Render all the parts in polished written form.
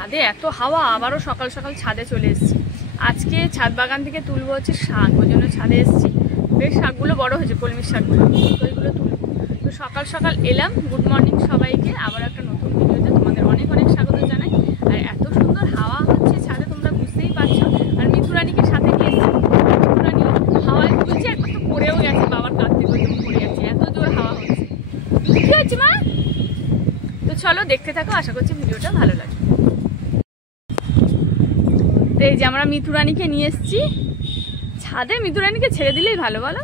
ছাদে এত হাওয়া, আবারও সকাল সকাল ছাদে চলে এসেছি। আজকে ছাদ বাগান থেকে তুলবো হচ্ছে শাক, ওই জন্য ছাদে এসেছি। বেশ শাকগুলো বড় হয়েছে, কলমির শাকগুলো, তো ওইগুলো তুলবো। তো সকাল সকাল এলাম। গুড মর্নিং সবাইকে, আবার একটা নতুন ভিডিওতে তোমাদের অনেক অনেক স্বাগত জানাই। আর এত সুন্দর হাওয়া হচ্ছে ছাদে, তোমরা বুঝতেই পারছো। আর মিথুরানীকে সাথে নিয়ে এসেছি। মিথুরানী হাওয়ায় তুলছে, একবার তো পড়েও গেছে, বাবার কাছ থেকে ওই পড়ে গেছে, এত জোর হাওয়া হচ্ছে। কি হচ্ছে মা? তো চলো দেখতে থাকো, আশা করছি ভিডিওটা ভালো লাগে। তো এই যে আমরা মিথুরানীকে নিয়ে এসেছি ছাদে। মিথুরানীকে ছেড়ে দিলেই ভালো, বলো?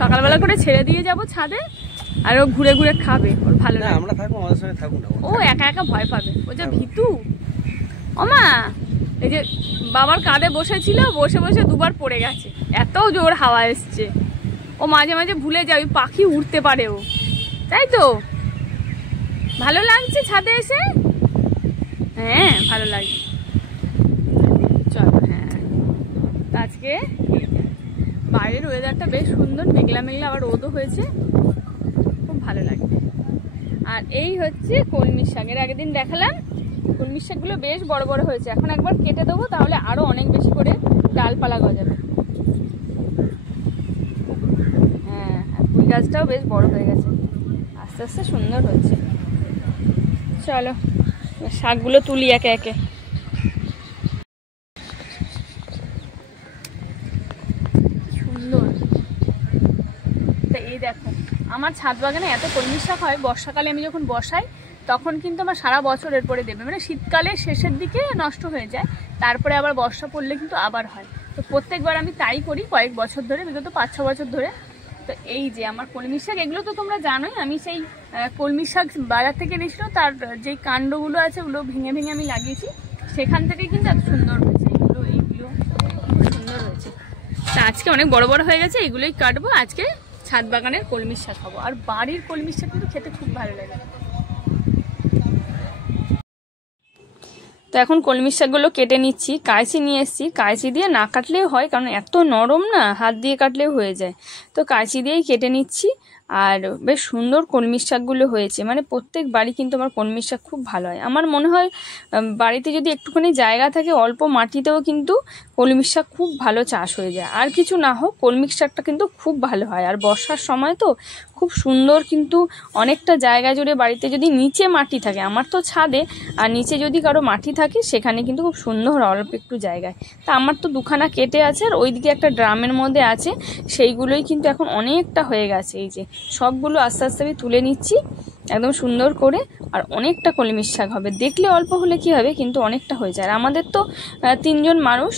সকালবেলা করে ছেড়ে দিয়ে যাব ছাদে, আর ও ঘুরে ঘুরে খাবে, ওর ভালো লাগে। আমরা থাকবো, আমাদের সঙ্গে থাকুক না, ও একা একা ভয় পাবে, ও যা ভীতু। ওমা, এই যে বাবার কাঁধে বসেছিল, বসে বসে দুবার পড়ে গেছে, এত জোর হাওয়া এসছে। ও মাঝে মাঝে ভুলে যায় ওই পাখি উঠতে পারে ও, তাই তো। ভালো লাগছে ছাদে এসে? হ্যাঁ ভালো লাগছে। চলো, হ্যাঁ আজকে বাইরের ওয়েদারটা বেশ সুন্দর, মেঘলা মেঘলা, আবার রোদও হয়েছে, খুব ভালো লাগবে। আর এই হচ্ছে কলমির শাক, এর আগের দিন দেখালাম। কলমির শাকগুলো বেশ বড় বড় হয়েছে, এখন একবার কেটে দেবো, তাহলে আরো অনেক বেশি করে ডালপালা গজাবে। হ্যাঁ, পুঁই গাছটাও বেশ বড় হয়ে গেছে, আস্তে আস্তে সুন্দর হচ্ছে। চলো শাকগুলো তুলি একে একে। সুন্দর। তা এই দেখো, আমার ছাদ বাগানে এত কলমির শাক হয়, বর্ষাকালে আমি যখন বসাই তখন কিন্তু আমার সারা বছর এরপরে দেবে, মানে শীতকালে শেষের দিকে নষ্ট হয়ে যায়, তারপরে আবার বর্ষা পড়লে কিন্তু আবার হয়। তো প্রত্যেকবার আমি তাই করি কয়েক বছর ধরে, বিগত 5-6 বছর ধরে। তো এই যে আমার কলমির শাক, এগুলো তো তোমরা জানোই, আমি সেই কলমির শাক বাজার থেকে এনেছিল, তার যেই কাণ্ডগুলো আছে ওগুলো ভেঙে ভেঙে আমি লাগিয়েছি, সেখান থেকে কিন্তু এত সুন্দর হয়েছে। এইগুলো খুব সুন্দর হয়েছে। তা আজকে অনেক বড় বড় হয়ে গেছে, এগুলোই কাটবো। আজকে ছাদ বাগানের কলমির শাক খাবো, আর বাড়ির কলমির শাক কিন্তু খেতে খুব ভালো লাগে। তো এখন কলমির শাকগুলো কেটে নিচ্ছি, কাঁচি নিয়ে এসেছি। কাঁচি দিয়ে না কাটলেও হয়, কারণ এত নরম না, হাত দিয়ে কাটলেও হয়ে যায়। তো কাঁচি দিয়েই কেটে নিচ্ছি। আর বেশ সুন্দর কলমির শাকগুলো হয়েছে, মানে প্রত্যেক বাড়ি কিন্তু আমার কলমির শাক খুব ভালো হয়। আমার মনে হয় বাড়িতে যদি একটুখানি জায়গা থাকে, অল্প মাটিতেও কিন্তু কলমির শাক খুব ভালো চাষ হয়ে যায়। আর কিছু না হোক, কলমির শাকটা কিন্তু খুব ভালো হয়। আর বর্ষার সময় তো খুব সুন্দর, কিন্তু অনেকটা জায়গা জুড়ে বাড়িতে যদি নিচে মাটি থাকে, আমার তো ছাদে, আর নিচে যদি কারো মাটি থাকে, সেখানে কিন্তু খুব সুন্দর অল্প একটু জায়গায়। তা আমার তো দুখানা কেটে আছে, আর ওইদিকে একটা ড্রামের মধ্যে আছে, সেইগুলোই কিন্তু এখন অনেকটা হয়ে গেছে। এই যে সবগুলো আস্তে আস্তে আমি তুলে নিচ্ছি একদম সুন্দর করে। আর অনেকটা কলমির শাক হবে, দেখলে অল্প হলে কি হবে, কিন্তু অনেকটা হয়ে যায়। আর আমাদের তো 3 জন মানুষ,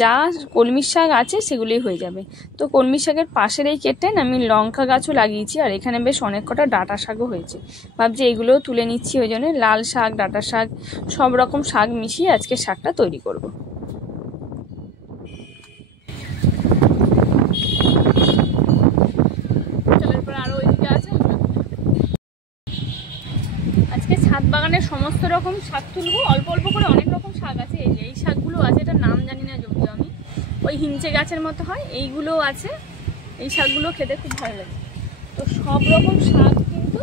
যা কলমির শাক আছে সেগুলোই হয়ে যাবে। তো কলমির শাকের পাশের এই কেটেন আমি লঙ্কা গাছও লাগিয়েছি, আর এখানে বেশ অনেক কটা ডাঁটা শাকও হয়েছে। ভাবছি এগুলোও তুলে নিচ্ছি, ওই জন্য লাল শাক, ডাঁটা শাক, সব রকম শাক মিশিয়ে আজকে শাকটা তৈরি করব। আজকে ছাদ বাগানের সমস্ত রকম শাক তুলবো, অল্প অল্প করে, অনেক রকম শাক আছে। এই যে এই শাকগুলো আছে, এটার নাম জানি না যদিও আমি, ওই হিঞ্চে গাছের মতো হয়, এইগুলো আছে। এই শাকগুলো খেতে খুব ভালো লাগে। তো সব রকম শাক কিন্তু,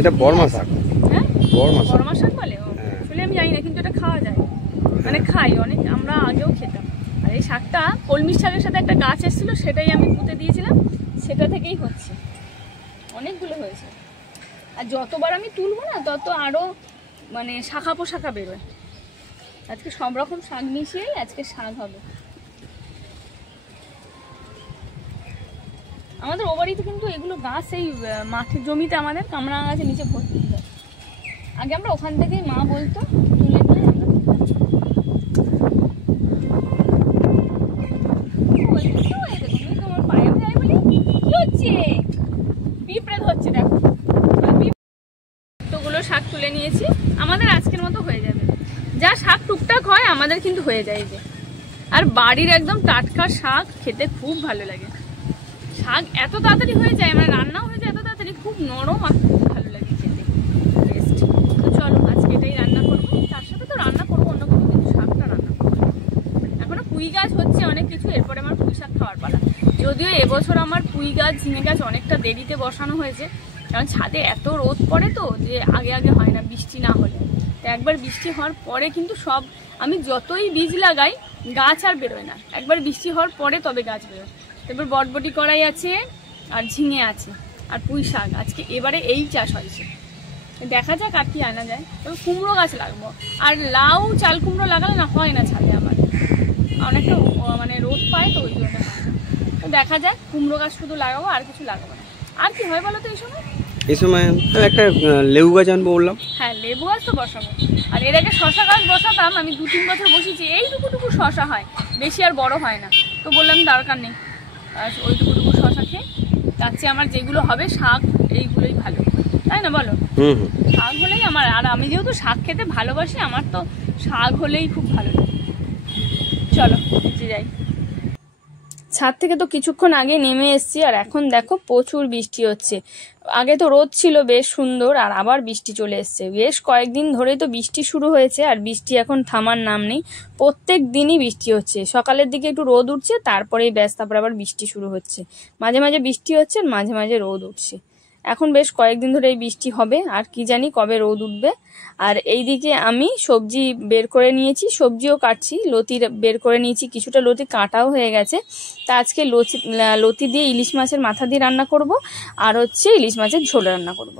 এটা বর্মা শাক। হ্যাঁ, বর্মা শাক বলে আসলে আমি জানি না, কিন্তু এটা খাওয়া যায়, মানে খাই অনেক, আমরা আগেও খেতাম। আর এই শাকটা কলমির শাকের সাথে একটা গাছ এসেছিল, সেটাই আমি পুঁতে দিয়েছিলাম, সেটা থেকেই হচ্ছে, অনেকগুলো হয়েছে। আর যতবার আমি তুলবো না, তত আরো মানে শাখা পোশাখা বেরোয়। আজকে সব রকম শাক মিশিয়েই আজকে শাক হবে। আমাদের ও বাড়িতে কিন্তু এগুলো গাছ এই মাঠের জমিতে, আমাদের কামরাঙা গাছের নিচে ভর্তি হয়। আগে আমরা ওখান থেকেই, মা বলতো, তুলে নিয়ে আমরা তোমার পায়ে যায় বলি কি হচ্ছে, পিঁপড়ে ধরছে দেখো। তোগুলো শাক তুলে নিয়েছি, আমাদের আজকের মতো হয়ে যাবে। যা শাক টুকটাক হয় আমাদের কিন্তু হয়ে যায় যে। আর বাড়ির একদম টাটকা শাক খেতে খুব ভালো লাগে। শাক এত তাড়াতাড়ি হয়ে যায়, মানে রান্নাও হয়ে যায় এত তাড়াতাড়ি, খুব নরম আর খুব ভালো লাগে খেতে, টেস্ট। তো চলো আজকে এটাই রান্না করবো, তার সাথে তো রান্না করবো অন্য কিছু, কিন্তু শাকটা রান্না করবো। এখনো পুঁই গাছ হচ্ছে অনেক কিছু, এরপরে আমার পুঁই শাক খাওয়ার পালা। যদিও এবছর আমার পুঁই গাছ, ঝিঙে গাছ অনেকটা দেরিতে বসানো হয়েছে, কারণ ছাদে এত রোদ পড়ে তো, যে আগে আগে হয় না বৃষ্টি না হলে। তো একবার বৃষ্টি হওয়ার পরে কিন্তু সব, আমি যতই বীজ লাগাই গাছ আর বেরোয় না, একবার বৃষ্টি হওয়ার পরে তবে গাছ বেরোয়। তারপর বটবটি কড়াই আছে, আর ঝিঙে আছে, আর পুঁই শাক। আজকে এবারে এই চাষ হয়েছে, দেখা যাক আর কি আনা যায়। তবে কুমড়ো গাছ লাগবো, আর লাউ চাল কুমড়ো লাগালে না হয় না ছাদে, আমার অনেকটা মানে রোদ পায় তো ওই জন্য। তো দেখা যায়, কুমড়ো গাছ শুধু লাগাবো, আর কিছু লাগাবো না। আর কি হয় বলো তো এই সময়? এই সময় একটা লেবু গাছ আনবো বললাম। হ্যাঁ, লেবু গাছ তো বসাবো। আর এর আগে শশা গাছ বসাতাম, আমি 2-3 বছর বসিয়েছি, এইটুকুটুকু শশা হয়, বেশি আর বড় হয় না। তো বললাম দরকার নেই, আর ওইটুকুটুকু শশা খেয়ে তার চেয়ে আমার যেগুলো হবে শাক, এইগুলোই ভালো, তাই না বলো? শাক হলেই আমার, আর আমি যেহেতু শাক খেতে ভালোবাসি, আমার তো শাক হলেই খুব ভালো লাগে। চলো নিচে যাই। ছাদ থেকে তো কিছুক্ষণ আগে নেমে এসেছি, আর এখন দেখো প্রচুর বৃষ্টি হচ্ছে। আগে তো রোদ ছিল বেশ সুন্দর, আর আবার বৃষ্টি চলে এসছে। বেশ কয়েকদিন ধরেই তো বৃষ্টি শুরু হয়েছে, আর বৃষ্টি এখন থামার নাম নেই। প্রত্যেক দিনই বৃষ্টি হচ্ছে, সকালের দিকে একটু রোদ উঠছে, তারপরেই ব্যাস, তারপর আবার বৃষ্টি শুরু হচ্ছে। মাঝে মাঝে বৃষ্টি হচ্ছে, আর মাঝে মাঝে রোদ উঠছে। এখন বেশ কয়েকদিন ধরে এই বৃষ্টি হবে, আর কি জানি কবে রোদ উঠবে। আর এইদিকে আমি সবজি বের করে নিয়েছি, সবজিও কাটছি, লতি বের করে নিয়েছি, কিছুটা লতি কাটাও হয়ে গেছে। তা আজকে লতি দিয়ে ইলিশ মাছের মাথা দিয়ে রান্না করব, আর হচ্ছে ইলিশ মাছের ঝোল রান্না করব।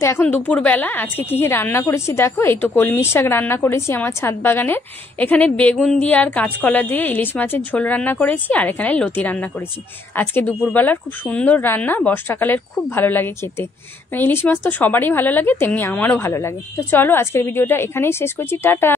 তো এখন দুপুরবেলা আজকে কি কি রান্না করেছি দেখো। এই তো কলমির শাক রান্না করেছি আমার ছাদ বাগানের, এখানে বেগুন দিয়ে আর কাঁচকলা দিয়ে ইলিশ মাছের ঝোল রান্না করেছি, আর এখানে লতি রান্না করেছি। আজকে দুপুরবেলার খুব সুন্দর রান্না, বর্ষাকালের খুব ভালো লাগে খেতে। মানে ইলিশ মাছ তো সবারই ভালো লাগে, তেমনি আমারও ভালো লাগে। তো চলো আজকের ভিডিওটা এখানেই শেষ করছি, টাটা।